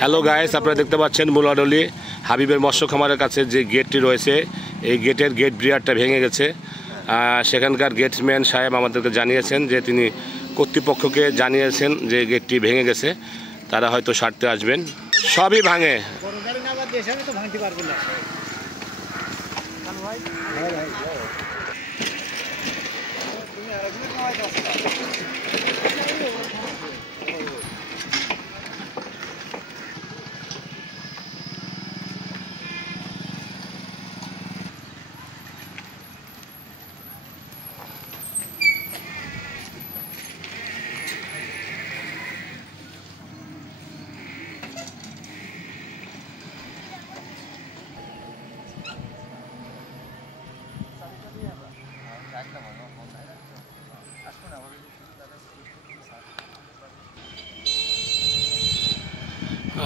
Hello guys, আপনারা দেখতে পাচ্ছেন মুলাডলি হাবিবের মৎস্য খামারের কাছে যে গেটটি রয়েছে, এই গেটের গেট ব্রিয়ারটা ভেঙে গেছে। সেখানকার গেটম্যান সাহেব আমাদেরকে জানিয়েছেন যে তিনি কর্তৃপক্ষকে জানিয়েছেন যে গেটটি ভেঙে গেছে, তারা হয়তো সারতে আসবেন। সবই ভাঙে।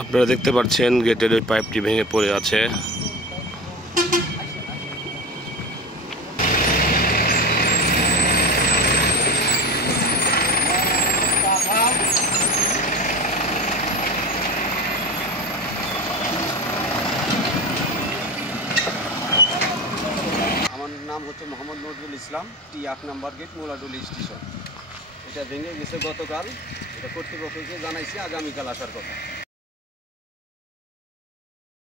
আপনারা দেখতে পাচ্ছেন গেটের ওই পাইপটি ভেঙে পড়ে আছে। আমার নাম হচ্ছে মোহাম্মদ নজরুল ইসলাম, টি 8 নম্বর গেট মুলাডলি স্টেশন। এটা ভেঙে গেছে গতকাল। এটা কর্তৃপক্ষকে জানাইছি আগামীকাল আসার কথা।